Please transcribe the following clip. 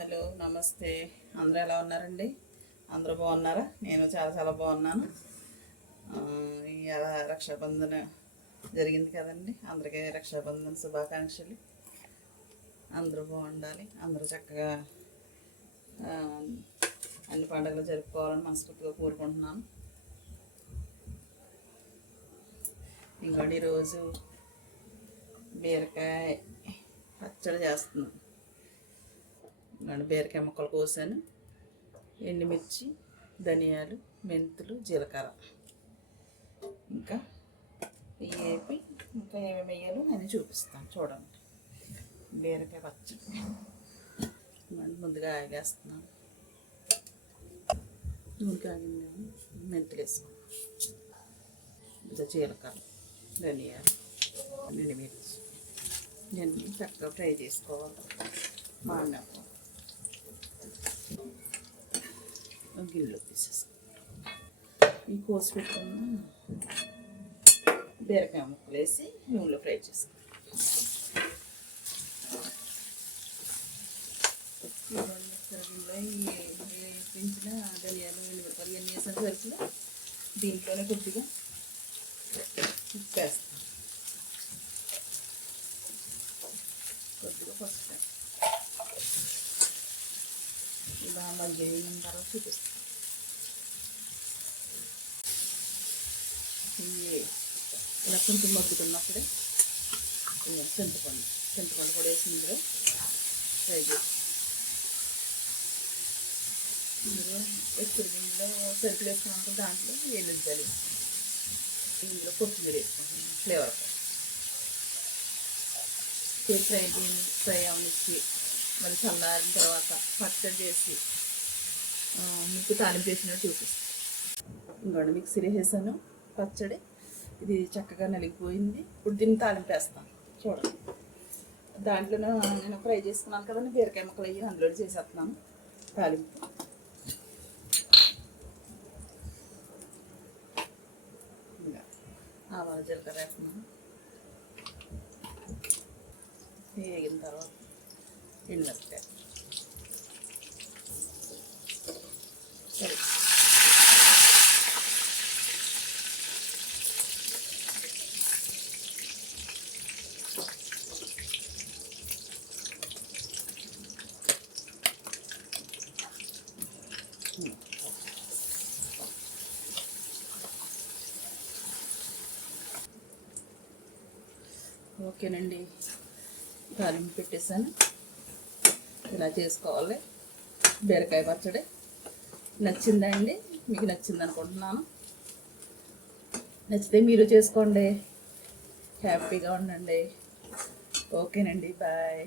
Hello నమస్తే. అందరూ ఎలా ఉన్నారండి? అందరూ బాగున్నారా? నేను చాలా చాలా బాగున్నాను. ఆ, రక్షాబంధన జరిగింది కదండి. అందరికీ రక్షాబంధన శుభాకాంక్షలు. అందరూ బాగుండాలి. అందరూ చక్కగా అన్ని పండుగలు జరుపుకోవాలని మనస్ఫూర్తిగా కోరుకుంటున్నాను. ఇంకోటి ఈరోజు బీరకాయ పచ్చడి చేస్తున్నాను. రెండు బీరకాయ ముక్కలు కోసాను. ఎండుమిర్చి ధనియాలు మెంతులు జీలకర్ర. ఇంకా వేపి ఇంకా ఏమేమి వేయాలో నేను చూపిస్తాను చూడండి. బీరకాయ పచ్చడి. ముందుగా ఆగేస్తున్నాను. నూనె కాగింది మెంతులు వేసుకున్నాను. ఇంకా జీలకర్ర ధనియాలు ఎండుమిర్చి. ఇవన్నీ చక్కగా ఫ్రై చేసుకోవాలి. మాడినప్పుడు గిన్నెలో తీసేసుకుంటాం ఈ కోసి పెట్టుకున్న బీరకాయ ముక్కలు వేసి నూనెలో ఫ్రై చేసుకుంటాం గిన్నెలో పెంచిన ధనియాలు ఎండుమిరపకాయలు ఇవన్నీ వేసిన సరుకులు దీంట్లోనే కొద్దిగా ఉప్పు వేస్తాం కొద్దిగా పసుపు వేస్తాం. ఇలా మధ్య అయిన తర్వాత చూపిస్తాం ఇలా కొంచెం మగ్గుతున్నప్పుడే చింతపండు చింతపండు కూడా వేసి ఇందులో ఫ్రై చేసి ఇందులో ఎక్కువ గిన్నెలో సరుకులు వేసుకున్నాక దాంట్లో ఎల్లుల్లిపాయలు ఇందులో కొత్తిమీర వేసుకుంటాం ఫ్లేవర్. ఫ్రై దీన్ని ఫ్రై అవనిచ్చి మళ్ళీ చల్లారిన తర్వాత పచ్చడి చేసి మీకు తాలింపు వేసినట్టు చూపిస్తాను ఇంకోటి మిక్సీ వేసాను పచ్చడి. ఇది చక్కగా నలిగిపోయింది. ఇప్పుడు దీన్ని తాలింపు వేస్తాను. చూడండి. దాంట్లో నేను ఫ్రై చేసుకున్నాను కదండి బీరకాయ ముక్కలు అయ్యి అందులో చేసేస్తున్నాను తాలింపు. ఇంకా జీలకర్ర వేస్తున్నాను. వేగిన తర్వాత ఎండుమిరపకాయ ఓకేనండి. తాలింపు పెట్టేసాను ఇలా చేసుకోవాలి. బీరకాయ పచ్చడి. నచ్చిందా అండి మీకు నచ్చింది అనుకుంటున్నాను. నచ్చితే మీరు చేసుకోండి. హ్యాపీగా ఉండండి. ఓకేనండి. బాయ్.